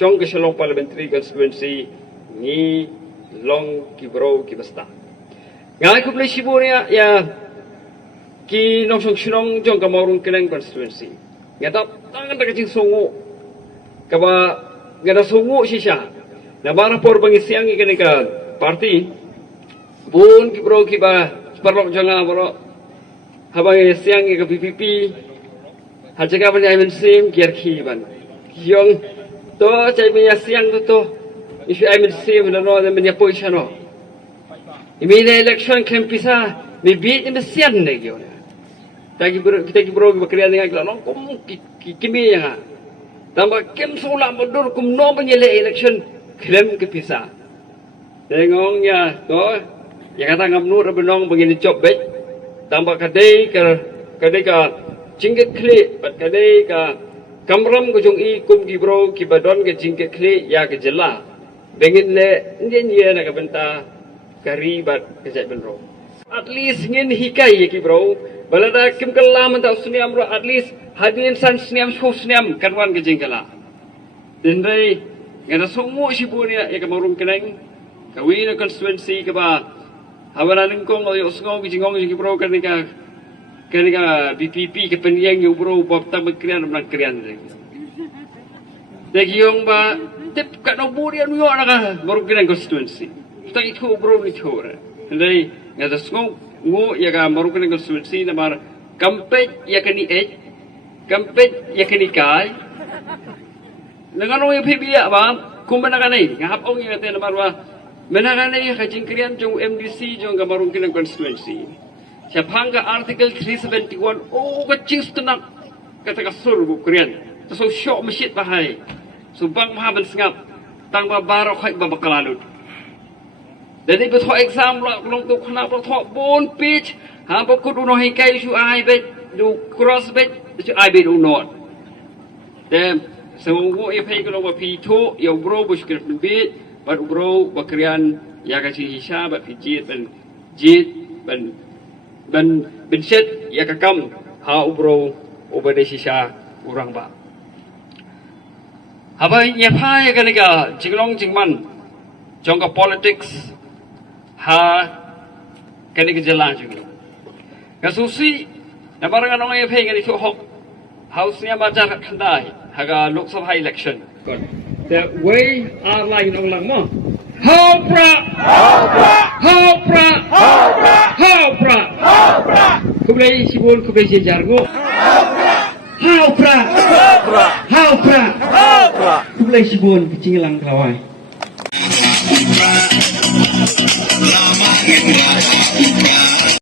trong cái salon parliamentary constituency ni long kibro kibasta ngai kuplay siburia ya ki nong song shunong trong kamarung kenang constituency ngatap tangan tak kecing songo kaba ngada songo sisa na bara por bangisiang ikani ka party bun kibro kiba perlok janga bro habang siang ke PPP hajaga ban ai men sim kiar khiban yong to chai me siang to isu ai men sim na no men ya position no imi ne election kempisa me beat in the sian ne gyo kita kibro bakrian dengan kelon kum kimi yang tambah kem sola modur kum no menyele election klem kepisa tengong ya to ya kata ngamnur benong begini job baik tambah kadai ka jingket kli bat kadai ka kamram ko jong i kum gibro ki badon ke jingket kli ya ke jela bengin le ndien ye na ka benta kari bat ke jai benro at least ngin hikai ki bro balada kim kalam ta suniam ro at least hadin san suniam sho suniam kanwan ke jingkala dendai ngada songo sibunia ya ka marung keneng kawina constituency ka ba hawana ningkong o yosngong jingong jing bro kanika BPP ke pendiang yo bro bab ta bekrian nang krian degiyong ba tip ka no burian yo na marung keneng constituency ta itu bro ni chora dendai ngada songo ngo ya ka marung keneng constituency na mar kampet ya kani kampet ya kani kai nangano ya pibia ba kumbana kanai ngap ong ya te na marwa menaganai hajing krian jong MDC jong gamarung kinang constituency siapang ka article 371 oh kacing setenak kata kasur bu krian so syok masjid bahai so bang mahaban sengap tang ba barok hai ba bakaladut jadi betul exam la long tu khna betul bon pitch ha ba kut uno hai kai su ai bet du cross bet su ai bet unot dem so wo e pay ko ba p2 yo bro bu script bit bat bro bakrian ya ka hisha bat pijit ben set ya ka kam ha bro ubade sisa urang ba haba ya pha ya ka nika jinglong jingman jong ka politics ha ka nika jala jing ka susi na barang anong ya phay ka ni hok house niya ma ja khandai haga lok sabha election the way our line of lang mo Hopra kublai sibun kublai jargo Hopra kublai sibun kecing lang kawai